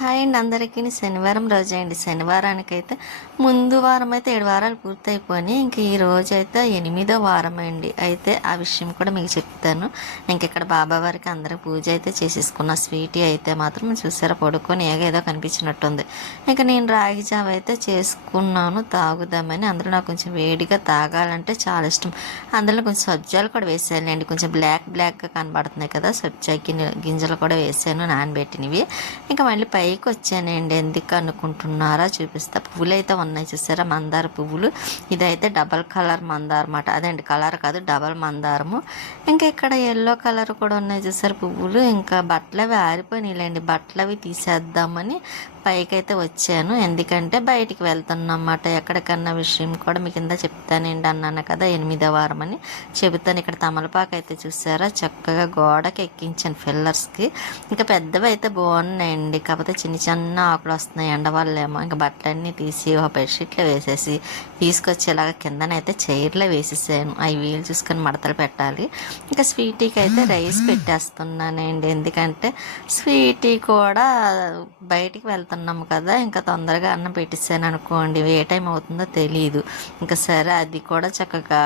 Hi అండి అందరికీ. శనివారం రోజే అండి. శనివారానికైతే ముందు వారం అయితే 7 వారాలు పూర్తయిపోయినాయి. ఇంక ఈ రోజు అయితే 8వ వారం అండి. అయితే ఆ విషయం కూడా మీకు చెప్తాను. ఇంక ఇక్కడ బాబావారికి అందరూ పూజ అయితే చేసేసుకున్న. స్వీటీ అయితే మాత్రం చూసారా పడుకొని ఏదో కనిపించినట్టుంది. ఇంక నేను రాగి జావ అయితే చేసుకున్నాను తాగుదామని. అందులో నాకు కొంచెం వేడిగా తాగాలంటే చాలా ఇష్టం. అందులో కొంచెం సబ్జాలు కూడా వేసానండి. కొంచెం బ్లాక్గా కనబడుతున్నాయి కదా, సబ్జా గింజలు కూడా వేసాను నానబెట్టినవి. ఇంకా మళ్ళీ పైకి వచ్చానండి. ఎందుకు అనుకుంటున్నారా, చూపిస్తా. పువ్వులు అయితే ఉన్నాయి చూసారా, మందార పువ్వులు. ఇదైతే డబల్ కలర్ మందారం అన్నమాట. అదేంటి కలర్ కాదు, డబల్ మందారము. ఇంకా ఇక్కడ ఎల్లో కలర్ కూడా ఉన్నాయి చూసారు పువ్వులు. ఇంకా బట్టలు అవి ఆరిపోయినాయిలేండి, బట్టలు అవి తీసేద్దామని పైకి అయితే వచ్చాను. ఎందుకంటే బయటికి వెళ్తున్నమాట ఎక్కడికన్నా. విషయం కూడా మీ కింద చెప్తానండి అన్నాను కదా, 8వ వారం అని చెబుతాను. ఇక్కడ తమలపాకు అయితే చూసారా చక్కగా గోడకి ఎక్కించాను ఫిల్లర్స్కి. ఇంకా పెద్దవి అయితే బాగున్నాయండి, కాకపోతే చిన్న ఆకులు వస్తున్నాయి ఎండవాళ్ళేమో. ఇంకా బట్టలన్నీ తీసి ఒక బెడ్షీట్లో వేసేసి తీసుకొచ్చేలాగా కిందనైతే చైర్లో వేసేసాను. అవి వీలు చూసుకొని మడతలు పెట్టాలి. ఇంకా స్వీటీకి అయితే రైస్ పెట్టేస్తున్నానండి. ఎందుకంటే స్వీటీ కూడా బయటికి వెళ్తున్నాము కదా, ఇంకా తొందరగా అన్నం పెట్టేసాను అనుకోండి, ఏ టైం అవుతుందో తెలియదు. ఇంకా సరే అది కూడా చక్కగా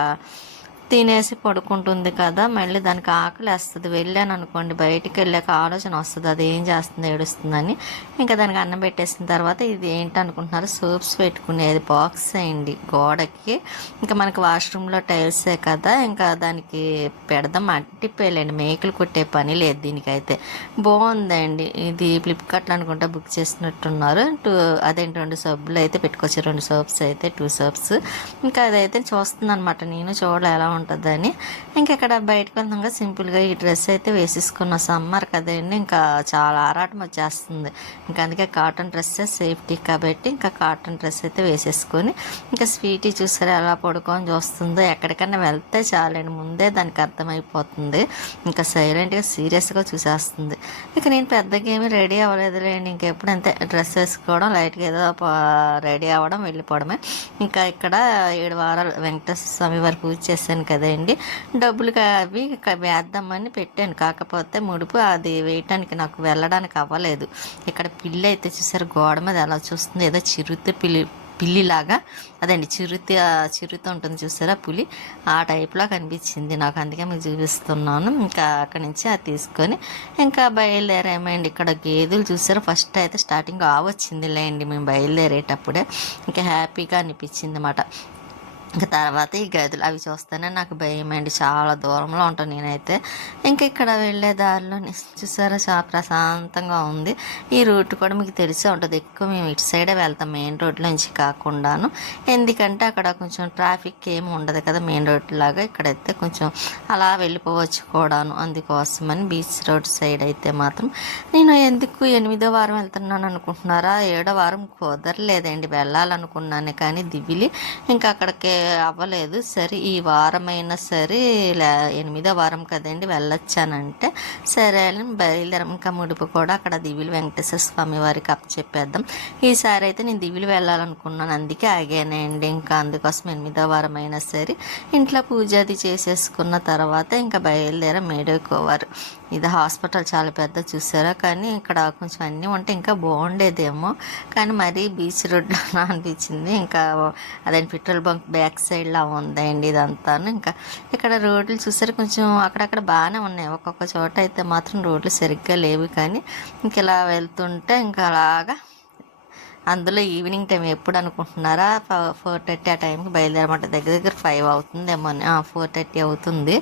తినేసి పడుకుంటుంది కదా, మళ్ళీ దానికి ఆకలి వేస్తుంది. వెళ్ళాను అనుకోండి, బయటికి వెళ్ళాక ఆలోచన వస్తుంది అది ఏం చేస్తుంది, ఏడుస్తుందని. ఇంకా దానికి అన్నం పెట్టేసిన తర్వాత ఇది ఏంటి అనుకుంటున్నారు, సోప్స్ పెట్టుకునేది బాక్స్ అయింది గోడకి. ఇంకా మనకి వాష్రూమ్లో టైల్సే కదా, ఇంకా దానికి పెడదాం. అట్టిపోయాలండి, మేకలు కొట్టే పని లేదు దీనికైతే. బాగుందండి ఇది. ఫ్లిప్కార్ట్లో అనుకుంటా బుక్ చేసినట్టున్నారు. అదేంటి 2 సబ్బులు అయితే పెట్టుకోవచ్చు, 2 సోప్స్ అయితే 2 సోప్స్. ఇంకా అదైతే చూస్తుంది అనమాట, నేను చూడాలి ఎలా ఉంటుందని. ఇంకా ఇక్కడ బయటకు వెళ్తాక సింపుల్గా ఈ డ్రెస్ అయితే వేసేసుకున్న. సమ్మర్ కదండి, ఇంకా చాలా ఆరాటం వచ్చేస్తుంది. ఇంకా అందుకే కాటన్ డ్రెస్సే సేఫ్టీ కాబట్టి ఇంకా కాటన్ డ్రెస్ అయితే వేసేసుకొని, ఇంకా స్వీటీ చూసారా ఎలా పడుకొని చూస్తుందో. ఎక్కడికన్నా వెళ్తే చాలండి, ముందే దానికి అర్థమైపోతుంది. ఇంకా సైలెంట్గా సీరియస్గా చూసేస్తుంది. ఇక నేను పెద్దగా ఏమీ రెడీ అవ్వలేదులేండి. ఇంకెప్పుడు అంతే, డ్రెస్ వేసుకోవడం, లైట్గా ఏదో రెడీ అవ్వడం, వెళ్ళిపోవడమే. ఇంకా ఇక్కడ 7 వారాలు వెంకటేశ్వర స్వామి వారు పూజ చేశాను కదండి. డబ్బులు అవి వేద్దామని పెట్టాను, కాకపోతే ముడుపు అది వేయటానికి నాకు వెళ్ళడానికి అవ్వలేదు. ఇక్కడ పిల్లి అయితే చూసారు గోడ మీద ఎలా చూస్తుంది, ఏదో చిరుత పిల్లిలాగా. అదండి చిరుత ఉంటుంది చూసారా పులి, ఆ టైప్లో కనిపించింది నాకు. అందుకే మీకు చూపిస్తున్నాను. ఇంకా అక్కడి నుంచి అది తీసుకొని ఇంకా బయలుదేరామండి. ఇక్కడ గేదెలు చూసారా, ఫస్ట్ అయితే స్టార్టింగ్ ఆవొచ్చింది లేండి మేము బయలుదేరేటప్పుడే. ఇంకా హ్యాపీగా అనిపించింది అన్నమాట. ఇంకా తర్వాత ఈ గదులు అవి చూస్తేనే నాకు భయం అండి, చాలా దూరంలో ఉంటాను నేనైతే. ఇంకా ఇక్కడ వెళ్ళే దారిలో చూసారా చాలా ప్రశాంతంగా ఉంది. ఈ రూట్ కూడా మీకు తెలిసే ఉంటుంది, ఎక్కువ మేము ఇటు సైడే వెళ్తాం మెయిన్ రోడ్లో నుంచి కాకుండాను. ఎందుకంటే అక్కడ కొంచెం ట్రాఫిక్ ఏమి ఉండదు కదా మెయిన్ రోడ్ లాగా. ఇక్కడైతే కొంచెం అలా వెళ్ళిపోవచ్చు కూడాను. అందుకోసమని బీచ్ రోడ్ సైడ్ అయితే మాత్రం నేను ఎందుకు 8వ వారం వెళ్తున్నాను అనుకుంటున్నారా, 7వ వారం కుదరలేదండి, వెళ్ళాలనుకున్నాను కానీ దివిలి ఇంకా అక్కడికి అవ్వలేదు. సరే ఈ వారమైనా సరే 8వ వారం కదండి వెళ్ళొచ్చానంటే సరే అని బయలుదేరం. ఇంకా ముడుపు కూడా అక్కడ దివిలి వెంకటేశ్వర స్వామి వారికి అప్పచెప్పేద్దాం. ఈసారి అయితే నేను దివిలి వెళ్ళాలనుకున్నాను, అందుకే ఆగానండి. ఇంకా అందుకోసం 8వ వారం అయినా సరే ఇంట్లో పూజ అది చేసేసుకున్న తర్వాత ఇంకా బయలుదేరం మేడోకోవారు. ఇది హాస్పిటల్ చాలా పెద్ద చూసారా, కానీ ఇక్కడ కొంచెం అన్నీ ఉంటే ఇంకా బాగుండేదేమో, కానీ మరీ బీచ్ రోడ్లో అనిపించింది. ఇంకా అదే పెట్రోల్ బంక్ బ్యాక్ సైడ్లో ఉందండి ఇదంతాను. ఇంకా ఇక్కడ రోడ్లు చూసారు కొంచెం అక్కడక్కడ బాగానే ఉన్నాయి, ఒక్కొక్క చోట అయితే మాత్రం రోడ్లు సరిగ్గా లేవు. కానీ ఇంక ఇలా వెళ్తుంటే ఇంకా అలాగా అందులో ఈవినింగ్ టైం ఎప్పుడు అనుకుంటున్నారా, 4:30 ఆ టైంకి బయలుదేరమాట. దగ్గర 5 అవుతుందేమో, 4:30 అవుతుంది.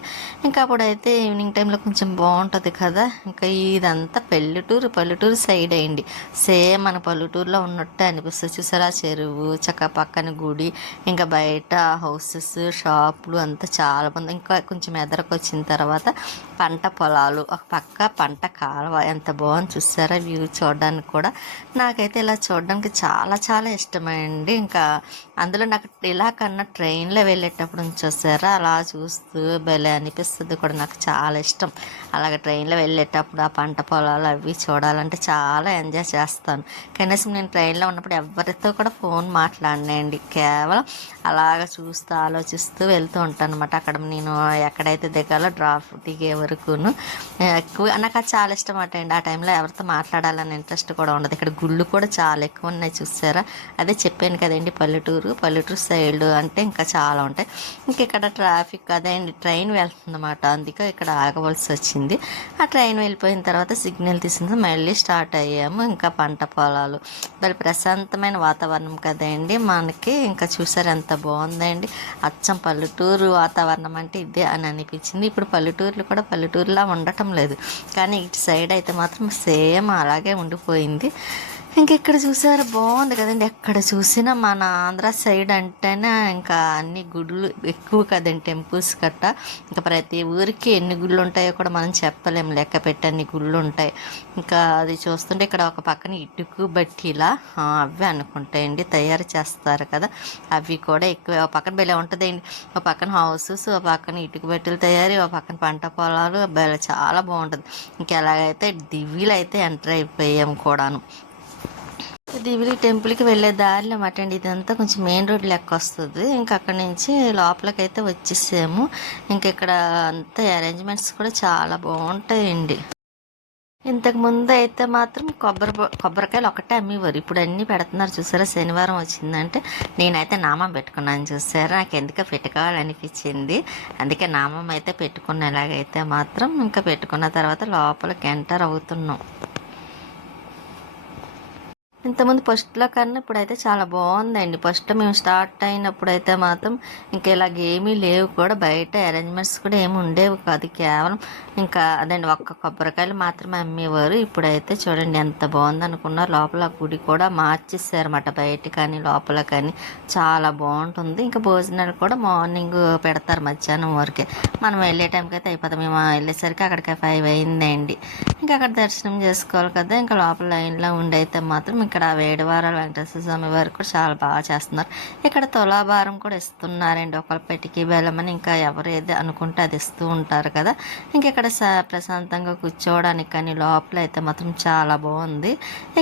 ఇంకా అప్పుడైతే ఈవినింగ్ టైంలో కొంచెం బాగుంటుంది కదా. ఇంకా ఇదంతా పల్లెటూరు సైడ్ అయింది, సేమ్ మన పల్లెటూరులో ఉన్నట్టే అనిపిస్తుంది. చూసారా చెరువు, చక్క పక్కన గుడి, ఇంకా బయట హౌసెస్, షాపులు అంతా చాలా బాగుంది. ఇంకా కొంచెం ఎదరకు వచ్చిన తర్వాత పంట పొలాలు, ఒక పక్క పంట కాలువ, ఎంత బాగుంది చూసారా వ్యూ చూడడానికి కూడా. నాకైతే ఇలా చూడడానికి చాలా చాలా ఇష్టమండి. ఇంకా అందులో నాకు ఇలా కన్నా ట్రైన్లో వెళ్ళేటప్పుడు చూసారా అలా చూస్తూ భలే అనిపిస్తుంది కూడా, నాకు చాలా ఇష్టం. అలాగ ట్రైన్లో వెళ్ళేటప్పుడు ఆ పంట పొలాలు అవి చూడాలంటే చాలా ఎంజాయ్ చేస్తాను. కనీసం నేను ట్రైన్లో ఉన్నప్పుడు ఎవరితో కూడా ఫోన్ మాట్లాడినండి, కేవలం అలాగ చూస్తూ ఆలోచిస్తూ వెళ్తూ ఉంటాను అనమాట. అక్కడ నేను ఎక్కడైతే దిగాలో దిగే వరకును ఎక్కువ నాకు అది చాలా ఇష్టం అండి. ఆ టైంలో ఎవరితో మాట్లాడాలని ఇంట్రెస్ట్ కూడా ఉండదు. ఇక్కడ గుళ్ళు కూడా చాలా ఎక్కువ ఉన్నాయి చూసారా. అదే చెప్పాను కదండి, పల్లెటూరు సైడ్ అంటే ఇంకా చాలా ఉంటాయి. ఇంక ఇక్కడ ట్రాఫిక్ అదే అండి, ట్రైన్ వెళ్తుందన్నమాట, అందుకే ఇక్కడ ఆగవలసి వచ్చింది. ఆ ట్రైన్ వెళ్ళిపోయిన తర్వాత సిగ్నల్ తీసింది, మళ్ళీ స్టార్ట్ అయ్యాము. ఇంకా పంట పొలాలు మరి ప్రశాంతమైన వాతావరణం కదండి మనకి. ఇంకా చూసారు ఎంత బాగుందండి, అచ్చం పల్లెటూరు వాతావరణం అంటే ఇదే అని అనిపించింది. ఇప్పుడు పల్లెటూరులో కూడా పల్లెటూరులా ఉండటం లేదు, కానీ ఇటు సైడ్ అయితే మాత్రం సేమ్ అలాగే ఉండిపోయింది. ఇంక ఇక్కడ చూసారు బాగుంది కదండి, ఎక్కడ చూసినా మన ఆంధ్ర సైడ్ అంటేనే ఇంకా అన్ని గుళ్ళు ఎక్కువ కదండి, టెంపుల్స్ గట్ట. ఇంకా ప్రతి ఊరికి ఎన్ని గుళ్ళు ఉంటాయో కూడా మనం చెప్పలేము, లెక్క పెట్టి అన్ని గుళ్ళు ఉంటాయి. ఇంకా అది చూస్తుంటే ఇక్కడ ఒక పక్కన ఇటుకు బట్టిలా అవి అనుకుంటాయండి తయారు చేస్తారు కదా, అవి కూడా ఎక్కువ. ఒక పక్కన భలే ఉంటుందండి, ఒక పక్కన హౌసెస్, ఒక పక్కన ఇటుకు బట్టలు తయారీ, ఒక పక్కన పంట పొలాలు, భలే చాలా బాగుంటుంది. ఇంకా ఎలాగైతే దివ్యలు అయితే ఎంటర్ అయిపోయాము కూడాను. దివిలి టెంపుల్కి వెళ్ళే దారిలో అన్నమాట అండి, ఇదంతా కొంచెం మెయిన్ రోడ్ లెక్క వస్తుంది. ఇంకా అక్కడి నుంచి లోపలికి అయితే వచ్చేసాము. ఇంక ఇక్కడ అంతా అరేంజ్మెంట్స్ కూడా చాలా బాగుంటాయండి. ఇంతకుముందు అయితే మాత్రం కొబ్బరికాయలు ఒకటే అమ్మేవారు, ఇప్పుడు అన్నీ పెడుతున్నారు చూసారా. శనివారం వచ్చిందంటే నేనైతే నామం పెట్టుకున్నాను చూసారా, నాకు ఎందుకో పెట్టుకోవాలనిపించింది, అందుకే నామం అయితే పెట్టుకున్న. ఎలాగైతే మాత్రం ఇంకా పెట్టుకున్న తర్వాత లోపలికి ఎంటర్ అవుతున్నాం. ఇంతకుముందు ఫస్ట్లో కన్నా ఇప్పుడైతే చాలా బాగుందండి. ఫస్ట్ మేము స్టార్ట్ అయినప్పుడు అయితే మాత్రం ఇంకా ఇలాగేమీ లేవు కూడా, బయట అరేంజ్మెంట్స్ కూడా ఏమి ఉండేవి కాదు, కేవలం ఇంకా అదండి ఒక్క కొబ్బరికాయలు మాత్రమే అమ్మేవారు. ఇప్పుడైతే చూడండి ఎంత బాగుంది అనుకున్నారు. లోపల గుడి కూడా మార్చేసారన్నమాట, బయట కానీ లోపల కానీ చాలా బాగుంటుంది. ఇంకా భోజనాలు కూడా మార్నింగ్ పెడతారు మధ్యాహ్నం వరకే, మనం వెళ్ళే టైంకి అయితే అయిపోతాం. మేము వెళ్ళేసరికి అక్కడికి 5 అయిందండి. ఇంకా అక్కడ దర్శనం చేసుకోవాలి కదా, ఇంకా లోపల లైన్లో ఉండి అయితే మాత్రం ఇక్కడ వేడివారాలు వెంకటేశ్వర స్వామి వారు కూడా చాలా బాగా చేస్తున్నారు. ఇక్కడ తులాభారం కూడా ఇస్తున్నారండి, ఒకళ్ళ పెటికి బెల్లం అని, ఇంకా ఎవరు ఏది అనుకుంటే అది ఇస్తూ ఉంటారు కదా. ఇంకెక్కడ ప్రశాంతంగా కూర్చోవడానికి కానీ లోపల అయితే మాత్రం చాలా బాగుంది.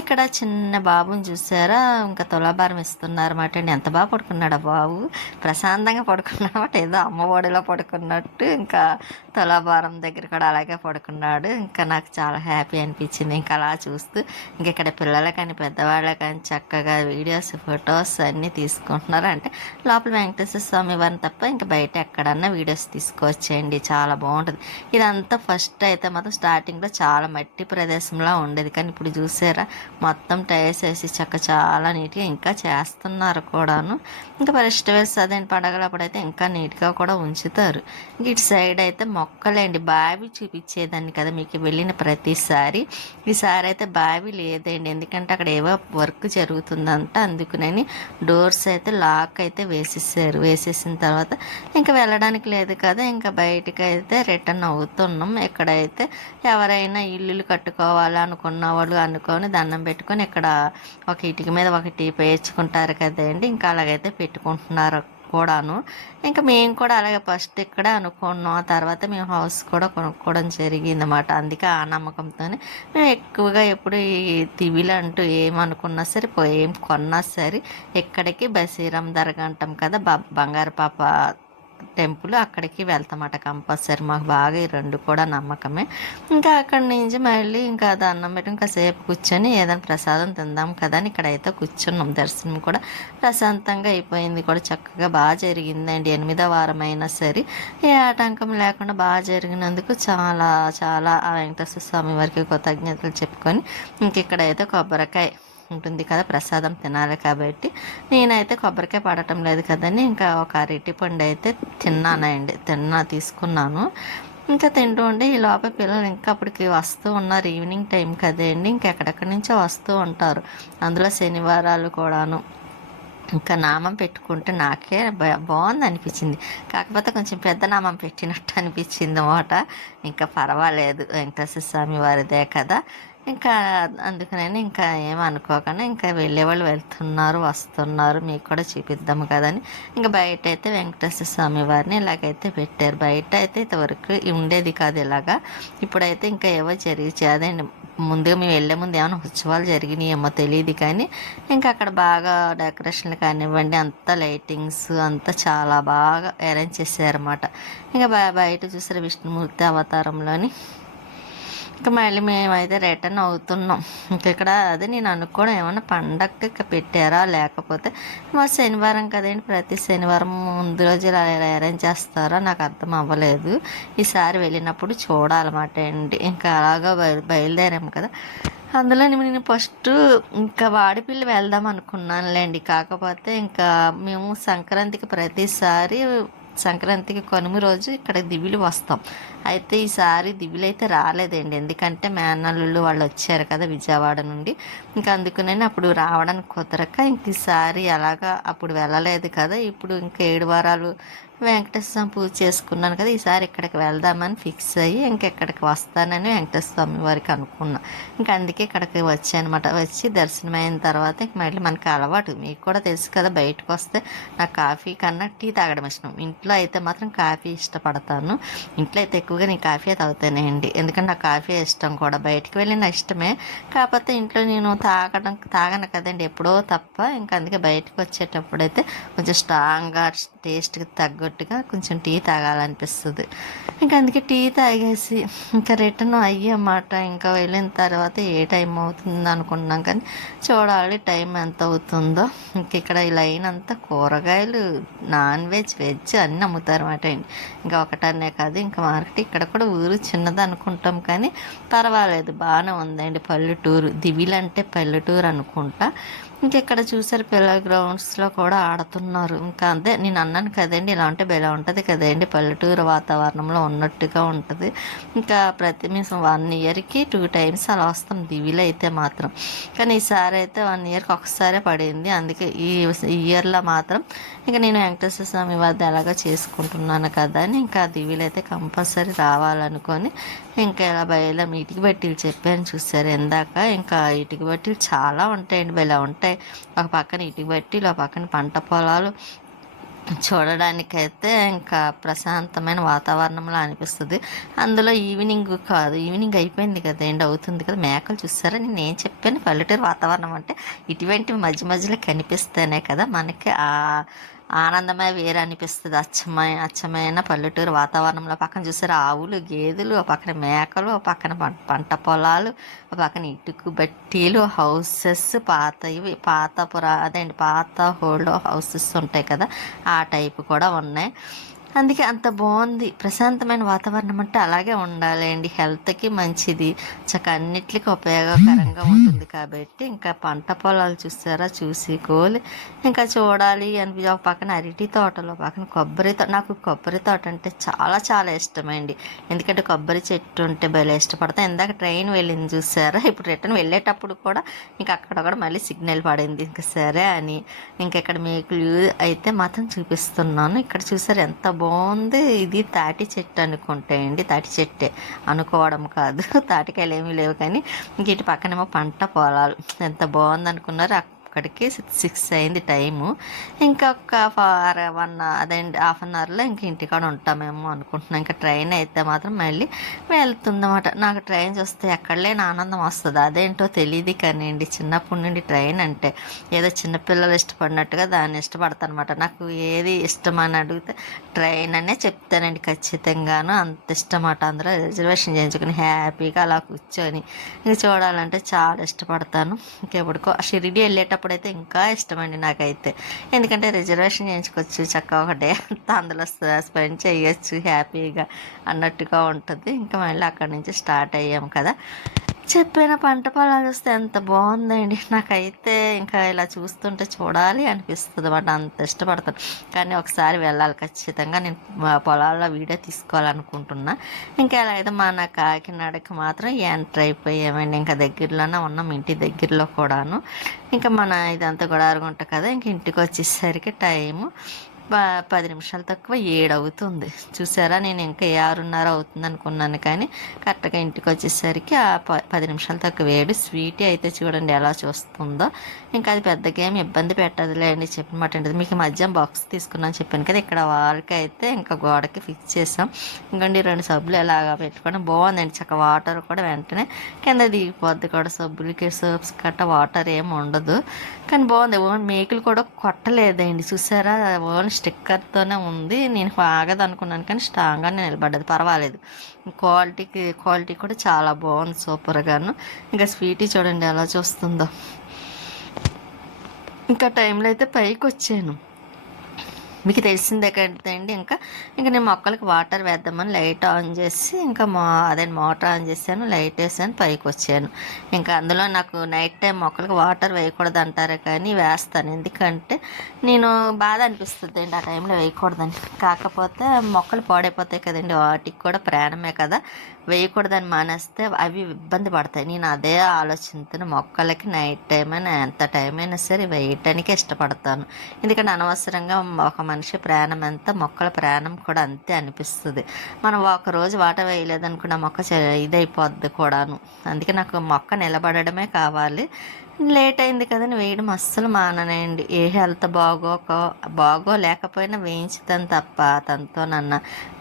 ఇక్కడ చిన్న బాబుని చూసారా, ఇంకా తులాభారం ఇస్తున్నారు అన్నమాట అండి. ఎంత బాగా పడుకున్నాడు ఆ బాబు, ప్రశాంతంగా పడుకున్నమాట, ఏదో అమ్మ ఒడిలో పడుకున్నట్టు. ఇంకా తులాభారం దగ్గర కూడా అలాగే పడుకున్నాడు. ఇంకా నాకు చాలా హ్యాపీ అనిపించింది. ఇంకా అలా చూస్తూ ఇక్కడ పిల్లలు కానీ పెద్దవాళ్ళ కానీ చక్కగా వీడియోస్ ఫొటోస్ అన్నీ తీసుకుంటున్నారు. అంటే లోపల వెంకటేశ్వర స్వామి వారిని తప్ప ఇంకా బయట ఎక్కడన్నా వీడియోస్ తీసుకొచ్చేయండి, చాలా బాగుంటుంది. ఇదంతా ఫస్ట్ అయితే మాత్రం స్టార్టింగ్లో చాలా మట్టి ప్రదేశంలా ఉండేది, కానీ ఇప్పుడు చూసారా మొత్తం టైల్స్ వేసి చాలా నీట్గా ఇంకా చేస్తున్నారు కూడాను. ఇంకా ఫెస్టివల్స్ అదే పండగలప్పుడు అయితే ఇంకా నీట్గా కూడా ఉంచుతారు. ఇటు సైడ్ అయితే మొక్కలేండి, బావి చూపించేదాన్ని కదా మీకు వెళ్ళిన ప్రతిసారి. ఈసారి అయితే బావి లేదండి, ఎందుకంటే అక్కడ ఏవో వర్క్ జరుగుతుందంట, అందుకునని డోర్స్ అయితే లాక్ అయితే వేసేసిన తర్వాత ఇంకా వెళ్ళడానికి లేదు కదా, ఇంకా బయటకు అయితే రిటర్న్ అవుతున్నాం. ఎక్కడైతే ఎవరైనా ఇల్లులు కట్టుకోవాలి అనుకున్న వాళ్ళు అనుకొని దండం పెట్టుకొని ఇక్కడ ఒక ఇటుక మీద ఒకటి పేర్చుకుంటారు కదండి, ఇంకా అలాగైతే పెట్టుకుంటున్నారు కూడాను. ఇంకా మేము కూడా అలాగే ఫస్ట్ ఇక్కడ అనుకున్నాం, ఆ తర్వాత మేము హౌస్ కూడా కొనుక్కోవడం జరిగింది అన్నమాట. అందుకే ఆ నమ్మకంతోనే మేము ఎక్కువగా ఎప్పుడు ఈ దివిలు అంటూ ఏమనుకున్నా సరే ఏం కొన్నా సరే ఎక్కడికి బసీరం దర్గా అంటాం కదా, బంగారు పాప టెంపుల్, అక్కడికి వెళ్తామట కంపల్సరీ. మాకు బాగా ఈ రెండు కూడా నమ్మకమే. ఇంకా అక్కడి నుంచి మళ్ళీ ఇంకా దండం పెట్టి కాసేపు కూర్చొని ఏదైనా ప్రసాదం తిందాం కదా అని ఇక్కడైతే కూర్చున్నాం. దర్శనం కూడా ప్రశాంతంగా అయిపోయింది, కూడా చక్కగా బాగా జరిగిందండి. 8వ వారం అయినా సరే ఏ ఆటంకం లేకుండా బాగా జరిగినందుకు చాలా చాలా ఆ వెంకటేశ్వర స్వామి వారికి కృతజ్ఞతలు చెప్పుకొని ఇంక ఇక్కడైతే కొబ్బరికాయ ఉంటుంది కదా, ప్రసాదం తినాలి కాబట్టి నేనైతే కొబ్బరికాయ పడటం లేదు కదని ఇంకా ఒక అరటిపండు అయితే తీసుకున్నాను. ఇంకా తింటూ ఉండి ఈ లోపల పిల్లలు ఇంకా అప్పటికి వస్తూ ఉన్నారు, ఈవినింగ్ టైం కదండి, ఇంకా ఎక్కడెక్కడి నుంచో వస్తూ ఉంటారు, అందులో శనివారాలు కూడాను. ఇంకా నామం పెట్టుకుంటే నాకే బాగుంది అనిపించింది, కాకపోతే కొంచెం పెద్ద నామం పెట్టినట్టు అనిపించింది అన్నమాట. ఇంకా పర్వాలేదు, వెంకటేశ్వర స్వామి వారిదే కదా. ఇంకా అందుకని ఇంకా ఏమనుకోకుండా ఇంకా వెళ్ళేవాళ్ళు వెళ్తున్నారు వస్తున్నారు, మీకు కూడా చూపిద్దాము కదని ఇంకా బయట అయితే వెంకటేశ్వర స్వామి వారిని ఇలాగైతే పెట్టారు. బయట అయితే ఇంతవరకు ఉండేది కాదు ఇలాగా, ఇప్పుడైతే ఇంకా ఏవో జరిగి అదండి. ముందుగా మేము వెళ్ళే ముందు ఏమైనా ఉత్సవాలు జరిగినాయేమో తెలియదు, కానీ ఇంకా అక్కడ బాగా డెకరేషన్లు కానివ్వండి, అంతా లైటింగ్స్ అంతా చాలా బాగా అరేంజ్ చేశారన్నమాట. ఇంకా బయట చూసారు విష్ణుమూర్తి అవతారంలోని. ఇంకా మళ్ళీ మేమైతే రిటర్న్ అవుతున్నాం. ఇంకా ఇక్కడ అదే నేను అనుకోవడం ఏమన్నా పండగకి పెట్టారా, లేకపోతే మా శనివారం కదండి, ప్రతి శనివారం ముందు రోజు ఇలా అరేంజ్ చేస్తారా నాకు అర్థం అవ్వలేదు. ఈసారి వెళ్ళినప్పుడు చూడాలన్నమాట అండి. ఇంకా అలాగా బయలుదేరాము కదా. అందులో నేను ఫస్ట్ ఇంకా వాడిపల్లి వెళ్దాం అనుకున్నానులేండి. కాకపోతే ఇంకా మేము సంక్రాంతికి కనుమ రోజు ఇక్కడ దివిలు వస్తాం. అయితే ఈసారి దివిలు అయితే రాలేదండి, ఎందుకంటే మేనల్లుళ్ళు వాళ్ళు వచ్చారు కదా విజయవాడ నుండి. ఇంకా అందుకనే అప్పుడు రావడానికి కుదరక ఇంక ఈసారి అలాగా అప్పుడు వెళ్ళలేదు కదా. ఇప్పుడు ఇంకా 7 వారాలు వెంకటేశ్వర స్వామి పూజ చేసుకున్నాను కదా, ఈసారి ఇక్కడికి వెళ్దామని ఫిక్స్ అయ్యి ఇంకెక్కడికి వస్తానని వెంకటేశ్వర స్వామి వారికి అనుకున్నా. ఇంకా అందుకే ఇక్కడికి వచ్చానమాట. వచ్చి దర్శనం అయిన తర్వాత ఇంక మళ్ళీ మనకి అలవాటు, మీకు కూడా తెలుసు కదా, బయటకు వస్తే నాకు కాఫీ కన్నా టీ తాగడం ఇష్టం. ఇంట్లో అయితే మాత్రం కాఫీ ఇష్టపడతాను. ఇంట్లో అయితే ఎక్కువగా నేను కాఫీ తాగుతానండి, ఎందుకంటే నాకు కాఫీ ఇష్టం కూడా. బయటికి వెళ్ళిన ఇష్టమే, కాకపోతే ఇంట్లో నేను తాగను కదండి ఎప్పుడో తప్ప. ఇంకా అందుకే బయటకు వచ్చేటప్పుడైతే కొంచెం స్ట్రాంగ్గా టేస్ట్కి తగ్గట్టుగా కొంచెం టీ తాగాలనిపిస్తుంది. ఇంకా అందుకే టీ తాగేసి ఇంకా రిటర్న్ అయ్యమాట. ఇంకా వెళ్ళిన తర్వాత ఏ టైం అవుతుంది అనుకున్నాం, కానీ చూడాలి టైం ఎంత అవుతుందో. ఇంక ఇక్కడ ఈ లైన్ అంతా కూరగాయలు, నాన్ వెజ్, వెజ్ అన్నీ అమ్ముతారు అన్నమాట అండి. ఇంకా ఒకటనే కాదు, ఇంకా మార్కెట్ ఇక్కడ కూడా ఊరు చిన్నది అనుకుంటాం, కానీ పర్వాలేదు బాగానే ఉందండి. పల్లెటూరు, దివిలంటే పల్లెటూరు అనుకుంటా. ఇంకెక్కడ చూసారు పిల్లల గ్రౌండ్స్లో కూడా ఆడుతున్నారు. ఇంకా అంతే, నేను అన్నాను కదండి ఇలా ఉంటే బెలా ఉంటుంది కదండి, పల్లెటూరు వాతావరణంలో ఉన్నట్టుగా ఉంటుంది. ఇంకా మేము 1 ఇయర్కి 2 టైమ్స్ అలా వస్తాం దివిలో అయితే మాత్రం. కానీ ఈసారి అయితే 1 ఇయర్కి ఒకసారే పడింది. అందుకే ఈ ఇయర్లో మాత్రం ఇంకా నేను వెంకటేశ్వర స్వామి వద్ద ఎలాగో చేసుకుంటున్నాను కదా అని ఇంకా దివిలో అయితే కంపల్సరీ రావాలనుకొని ఇంకా ఇలా బయలుదేరి ఇటుక బట్టీలు చెప్పాను చూసారు ఇందాక. ఇంకా ఇటుక బట్టీలు చాలా ఉంటాయండి, ఇలా ఉంటాయి. ఒక పక్కన ఇటుక బట్టీలు, ఒక పక్కన పంట పొలాలు, చూడడానికైతే ఇంకా ప్రశాంతమైన వాతావరణంలో అనిపిస్తుంది. అందులో ఈవినింగ్ అయిపోయింది కదండి, అవుతుంది కదా. మేకలు చూస్తారా, నేను ఏం చెప్పాను, పల్లెటూరు వాతావరణం అంటే ఇటువంటివి మధ్య మధ్యలో కనిపిస్తేనే కదా మనకి ఆ ఆనందమే వేరే అనిపిస్తుంది. అచ్చమైన పల్లెటూరు వాతావరణంలో పక్కన చూసారు ఆవులు, గేదెలు, ఒక పక్కన మేకలు, ఒక పక్కన పంట పొలాలు, ఒక పక్కన ఇటుకు బట్టీలు, హౌసెస్, పాత హోల్డ్ హౌసెస్ ఉంటాయి కదా, ఆ టైపు కూడా ఉన్నాయి. అందుకే అంత బాగుంది. ప్రశాంతమైన వాతావరణం అంటే అలాగే ఉండాలండి, హెల్త్కి మంచిది, అన్నిటికీ ఉపయోగకరంగా ఉంటుంది. కాబట్టి ఇంకా పంట పొలాలు చూసారా, చూసుకోవాలి, ఇంకా చూడాలి అనిపించి. ఒక పక్కన అరటి తోటలు, ఒక పక్కన నాకు కొబ్బరి తోట అంటే చాలా చాలా ఇష్టమండి, ఎందుకంటే కొబ్బరి చెట్టు ఉంటే భలే ఇష్టపడతాను. ఇందాక ట్రైన్ వెళ్ళింది చూసారా, ఇప్పుడు రిటర్న్ వెళ్ళేటప్పుడు కూడా ఇంకా అక్కడ కూడా మళ్ళీ సిగ్నల్ పడింది. ఇంకా సరే అని ఇంకా ఇక్కడ మీకు అయితే మాత్రం చూపిస్తున్నాను. ఇక్కడ చూసారు ఎంత బాగుంది. ఇది తాటి చెట్టు అనుకుంటాయండి, తాటి చెట్టే అనుకోవడం కాదు, తాటికాయలు ఏమీ లేవు, కానీ ఇంక ఇటు పక్కనేమో పంట పొలాలు. ఎంత బాగుంది అనుకున్నారు. అక్కడికి 6 అయింది టైము. ఇంకొక హాఫ్ అన్ అవర్లో ఇంక ఇంటికాడ ఉంటామేమో అనుకుంటున్నాం. ఇంకా ట్రైన్ అయితే మాత్రం మళ్ళీ వెళ్తుందన్నమాట. నాకు ట్రైన్ చూస్తే ఎక్కడ లేని ఆనందం వస్తుంది, అదేంటో తెలియదు కానివ్వండి. చిన్నప్పటి నుండి ట్రైన్ అంటే ఏదో చిన్నపిల్లలు ఇష్టపడినట్టుగా దాన్ని ఇష్టపడతాను అనమాట. నాకు ఏది ఇష్టం అని అడిగితే ట్రైన్ అనే చెప్తానండి ఖచ్చితంగాను. అంత ఇష్టం అన్నమాట. అందులో రిజర్వేషన్ చేయించుకుని హ్యాపీగా అలా కూర్చొని ఇంక చూడాలంటే చాలా ఇష్టపడతాను. ఇంకెప్పటికో షిరిడి వెళ్ళేటప్పుడు అయితే ఇంకా ఇష్టమండి నాకైతే, ఎందుకంటే రిజర్వేషన్ చేయించుకోవచ్చు, చక్కగా ఒక డే అంతా అందులో స్పెండ్ చేయొచ్చు హ్యాపీగా అన్నట్టుగా ఉంటుంది. ఇంకా మళ్ళీ అక్కడి నుంచి స్టార్ట్ అయ్యాము కదా. చెప్పిన పంట పొలాలు చూస్తే ఎంత బాగుందండి, నాకైతే ఇంకా ఇలా చూస్తుంటే చూడాలి అనిపిస్తుంది అన్నమాట. అంత ఇష్టపడతాను, కానీ ఒకసారి వెళ్ళాలి ఖచ్చితంగా. నేను పొలాల్లో వీడియో తీసుకోవాలనుకుంటున్నా. ఇంకా ఎలా అయితే మన కాకినాడకి మాత్రం ఎంటర్ అయిపోయామండి. ఇంకా దగ్గరలోనే ఉన్నాం, ఇంటి దగ్గరలో కూడాను. ఇంకా మన ఇదంతా గొడారుగుంట కదా, ఇంక ఇంటికి వచ్చేసరికి టైము 10 నిమిషాలు తక్కువ 7 అవుతుంది. చూసారా, నేను ఇంకా 6:30 అవుతుంది అనుకున్నాను, కానీ కరెక్ట్గా ఇంటికి వచ్చేసరికి ఆ 10 నిమిషాలు తక్కువ 7. స్వీటీ అయితే చూడండి ఎలా చూస్తుందో. ఇంకా అది పెద్దగా ఏమి ఇబ్బంది పెట్టదులే అని చెప్పినమాట ఏంటది. మీకు మధ్యాహ్నం బాక్స్ తీసుకున్నాను చెప్పాను కదా, ఇక్కడ వాళ్ళకి అయితే ఇంకా గోడకి ఫిక్స్ చేసాం. ఇంకండి 2 సబ్బులు ఎలాగా పెట్టుకోవడం బాగుందండి. చక్క వాటర్ కూడా వెంటనే కింద దిగిపోద్ది కూడా. సబ్బులకి సోప్స్ కట్ట వాటర్ ఏమి ఉండదు, కానీ బాగుంది. ఓన్ మేకులు కూడా కొట్టలేదండి, చూసారా, ఓన్ స్టిక్కర్తోనే ఉంది. నేను ఆగదు అనుకున్నాను కానీ స్ట్రాంగ్గానే నిలబడ్డది, పర్వాలేదు. క్వాలిటీ కూడా చాలా బాగుంది, సూపర్గాను. ఇంకా స్వీటీ చూడండి ఎలా చూస్తుందో. ఇంకా టైంలో అయితే పైకి వచ్చాను, మీకు తెలిసిందే కదండి. ఇంకా నేను మొక్కలకి వాటర్ వేద్దామని లైట్ ఆన్ చేసి ఇంకా అదే మోటార్ ఆన్ చేశాను, లైట్ వేసాను, పైకి వచ్చాను. ఇంకా అందులో నాకు నైట్ టైం మొక్కలకి వాటర్ వేయకూడదు అంటారు, కానీ వేస్తాను. ఎందుకంటే నేను బాధ అనిపిస్తుంది అండి ఆ టైంలో వేయకూడదని. కాకపోతే మొక్కలు పాడైపోతాయి కదండి, వాటికి కూడా ప్రాణమే కదా, వేయకూడదని మానేస్తే అవి ఇబ్బంది పడతాయి. నేను అదే ఆలోచనతో మొక్కలకి నైట్ టైం అయినా ఎంత టైం అయినా సరే వేయటానికి ఇష్టపడతాను. ఎందుకంటే అనవసరంగా ఒక మనిషి ప్రాణం ఎంత, మొక్కల ప్రాణం కూడా అంతే అనిపిస్తుంది. మనం ఒకరోజు వాటర్ వేయలేదనుకున్న మొక్క ఇదైపోద్ది కూడాను. అందుకే నాకు మొక్క నిలబడమే కావాలి. లేట్ అయింది కదని వేయడం అస్సలు మాననండి. ఏ హెల్త్ బాగో లేకపోయినా వేయించుతాను తప్ప తనతో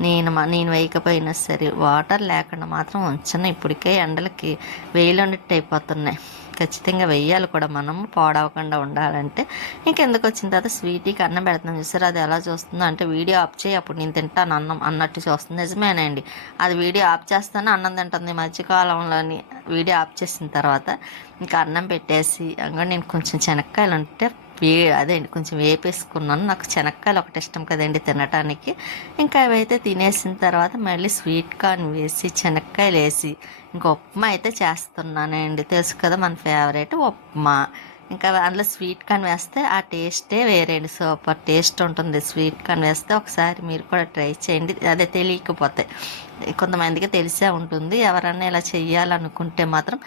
నేను వేయకపోయినా సరే వాటర్ లేకుండా మాత్రం ఉంచను. ఇప్పటికే ఎండలకి వేయలుండిట్టు అయిపోతున్నాయి. ఖచ్చితంగా వెయ్యాలి కూడా మనం, పాడవకుండా ఉండాలంటే. ఇంకెందుకు వచ్చిన తర్వాత స్వీటీకి అన్నం పెడుతున్నాను, చూసారు అది ఎలా చూస్తుందో. అంటే వీడియో ఆఫ్ చేయి, అప్పుడు నేను తింటాను అన్నం అన్నట్టు చూస్తుంది. నిజమేనండి, అది వీడియో ఆఫ్ చేస్తాను అన్నం తింటుంది. మధ్యకాలంలోని వీడియో ఆఫ్ చేసిన తర్వాత ఇంకా అన్నం పెట్టేసి ఇంకా నేను కొంచెం శనక్కాయలు ఉంటే అదేండి కొంచెం వేపేసుకున్నాను. నాకు శనక్కాయలు ఒకటి ఇష్టం కదండి తినటానికి. ఇంకా అవైతే తినేసిన తర్వాత మళ్ళీ స్వీట్ కార్న్ వేసి శనక్కాయలు వేసి ఇంకా ఉప్మా అయితే చేస్తున్నానండి. తెలుసు కదా మన ఫేవరెట్ ఉప్మా. ఇంకా అందులో స్వీట్ కార్న్ వేస్తే ఆ టేస్టే వేరే అండి, సూపర్ టేస్ట్ ఉంటుంది. స్వీట్ కార్న్ వేస్తే ఒకసారి మీరు కూడా ట్రై చేయండి. అదే తెలియకపోతే, కొంతమందికి తెలిసే ఉంటుంది. ఎవరన్నా ఇలా చెయ్యాలనుకుంటే మాత్రం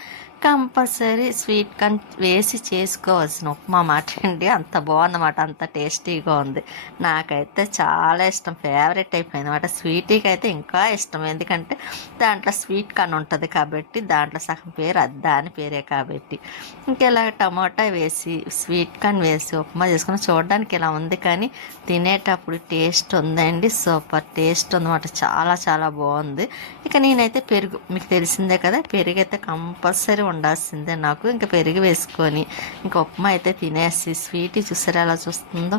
కంపల్సరీ స్వీట్ కార్న్ వేసి చేసుకోవాల్సిన ఉప్మా మాట అండి. అంత బాగుందన్నమాట, అంత టేస్టీగా ఉంది. నాకైతే చాలా ఇష్టం, ఫేవరెట్ అయిపోయింది అన్నమాట. స్వీటీకి అయితే ఇంకా ఇష్టం, ఎందుకంటే దాంట్లో స్వీట్ కార్న్ ఉంటుంది కాబట్టి, దాంట్లో సగం పేరు దాని పేరే కాబట్టి. ఇంకెలా టమాటా వేసి స్వీట్ కార్న్ వేసి ఉప్మా చేసుకుని చూడడానికి ఇలా ఉంది, కానీ తినేటప్పుడు టేస్ట్ ఉందండి, సూపర్ టేస్ట్ ఉందన్నమాట. చాలా చాలా బాగుంది. ఇక నేనైతే పెరుగు, మీకు తెలిసిందే కదా, పెరుగు అయితే కంపల్సరీ ఉండాల్సిందే నాకు. ఇంకా పెరుగు వేసుకొని ఇంకా ఉప్మా అయితే తినేసి స్వీటీ చూసారా ఎలా చూస్తుందో.